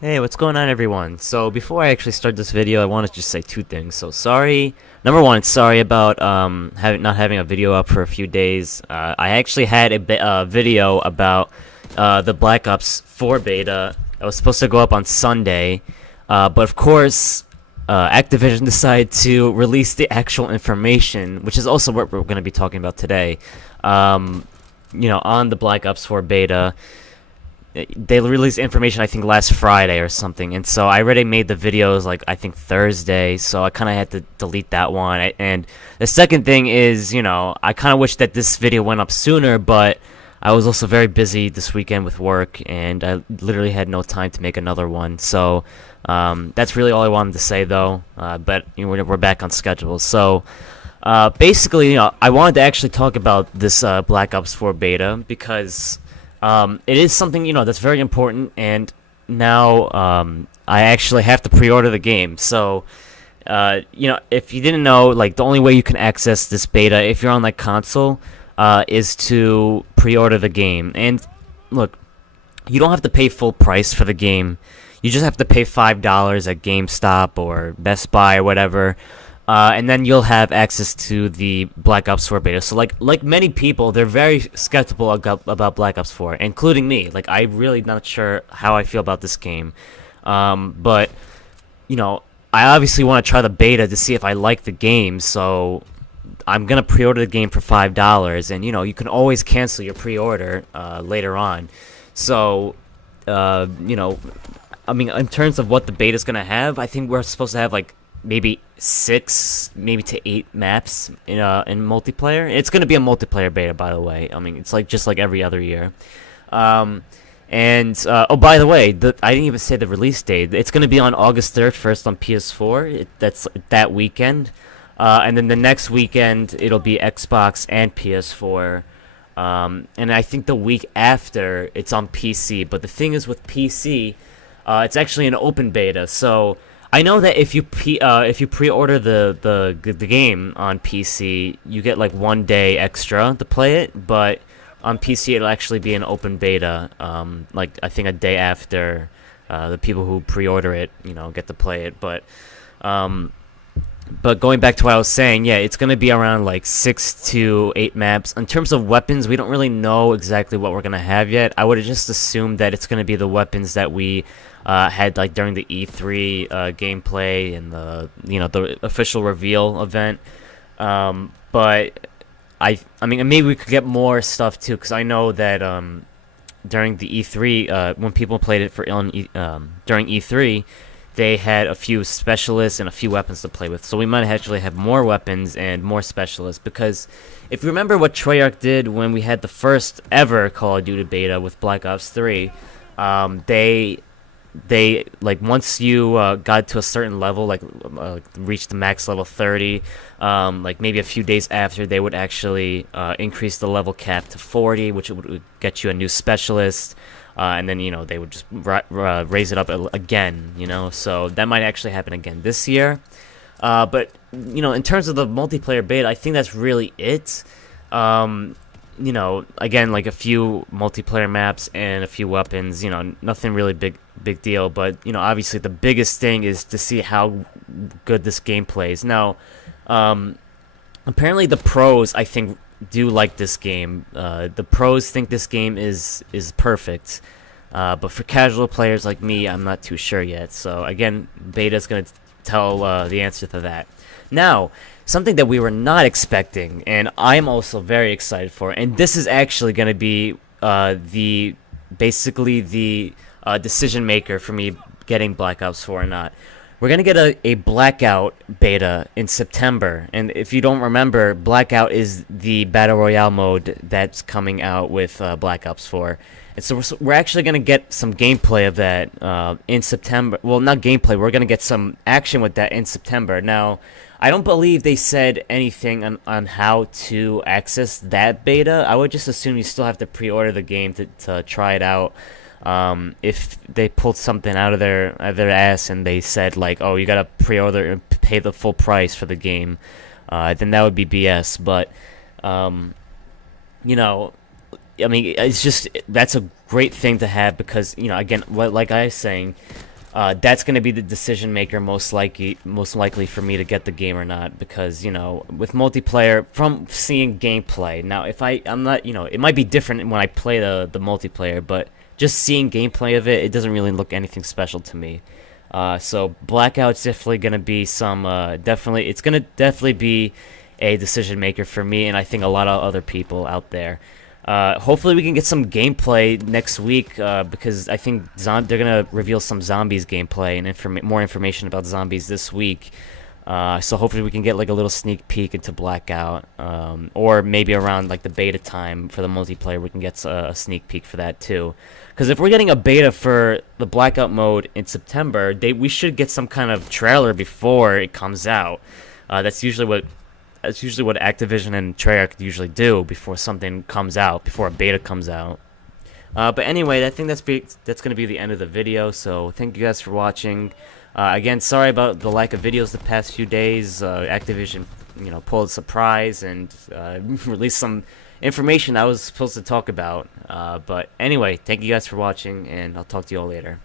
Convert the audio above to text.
Hey, what's going on, everyone? So before I actually start this video, I want to just say two things. So sorry. Number one, sorry about not having a video up for a few days. I actually had a video about the Black Ops 4 beta. I was supposed to go up on Sunday, but of course, Activision decided to release the actual information, which is also what we're going to be talking about today. Um, on the Black Ops 4 beta. They released information I think last Friday or something, and so I already made the videos like I think Thursday, so I kind of had to delete that one. And the second thing is, I kind of wish that this video went up sooner, but I was also very busy this weekend with work, and I literally had no time to make another one. So that's really all I wanted to say, though. But we're back on schedule. So basically, I wanted to actually talk about this Black Ops 4 beta because. It is something, that's very important, and now, I actually have to pre-order the game, so, if you didn't know, like, the only way you can access this beta, if you're on, like, console, is to pre-order the game, and, look, you don't have to pay full price for the game, you just have to pay $5 at GameStop or Best Buy or whatever, and then you'll have access to the Black Ops 4 beta. So, like many people, they're very skeptical about Black Ops 4, including me. Like, I'm really not sure how I feel about this game. But, I obviously want to try the beta to see if I like the game, so I'm going to pre-order the game for $5, and, you can always cancel your pre-order later on. So, I mean, in terms of what the beta's going to have, I think we're supposed to have, like, maybe 6, maybe to 8 maps in multiplayer. It's gonna be a multiplayer beta, by the way. I mean, it's like just like every other year. Oh, by the way, I didn't even say the release date. It's gonna be on August 3rd, first on PS4. That's that weekend, and then the next weekend it'll be Xbox and PS4. And I think the week after it's on PC. But the thing is with PC, it's actually an open beta, so. I know that if you pre-order the game on PC, you get like 1 day extra to play it, but on PC it'll actually be an open beta. Like I think a day after the people who pre-order it, get to play it. But going back to what I was saying, yeah, it's gonna be around like 6 to 8 maps. In terms of weapons, we don't really know exactly what we're gonna have yet. I would have just assumed that it's gonna be the weapons that we had like during the E3 gameplay and the official reveal event. But I mean maybe we could get more stuff too, because I know that during the E3 when people played it during E3. They had a few specialists and a few weapons to play with. So we might actually have more weapons and more specialists. Because if you remember what Treyarch did when we had the first ever Call of Duty beta with Black Ops 3, they like once you got to a certain level, like reached the max level 30, like maybe a few days after, they would actually increase the level cap to 40, which would get you a new specialist. And then, they would just raise it up again, So that might actually happen again this year. But, in terms of the multiplayer beta, I think that's really it. Again, like a few multiplayer maps and a few weapons, nothing really big deal. But, obviously the biggest thing is to see how good this game plays. Now, apparently the pros, I think, do like this game. The pros think this game is perfect, but for casual players like me, I'm not too sure yet. So again, beta's gonna tell the answer to that. Now, something that we were not expecting, and I'm also very excited for, and this is actually gonna be basically the decision maker for me getting Black Ops 4 or not. We're going to get a Blackout Beta in September, and if you don't remember, Blackout is the Battle Royale mode that's coming out with Black Ops 4. And so we're actually going to get some gameplay of that in September. Well, not gameplay, we're going to get some action with that in September. Now, I don't believe they said anything on how to access that beta. I would just assume you still have to pre-order the game to try it out. If they pulled something out of their ass and they said like, oh, you gotta pre-order and pay the full price for the game, then that would be BS. But I mean, it's just that's a great thing to have because again, like I was saying, that's going to be the decision maker most likely for me to get the game or not, because with multiplayer, from seeing gameplay, now if I'm not, it might be different when I play the multiplayer, but just seeing gameplay of it, it doesn't really look anything special to me. So Blackout's definitely going to be it's going to definitely be a decision maker for me, and I think a lot of other people out there. Hopefully we can get some gameplay next week, because I think they're gonna reveal some zombies gameplay and more information about zombies this week. So hopefully we can get like a little sneak peek into Blackout, or maybe around like the beta time for the multiplayer we can get a sneak peek for that too. Because if we're getting a beta for the Blackout mode in September, we should get some kind of trailer before it comes out. That's usually what Activision and Treyarch usually do before something comes out, before a beta comes out. But anyway, I think that's going to be the end of the video. So thank you guys for watching. Again, sorry about the lack of videos the past few days. Activision, pulled a surprise and released some information I was supposed to talk about. But anyway, thank you guys for watching, and I'll talk to you all later.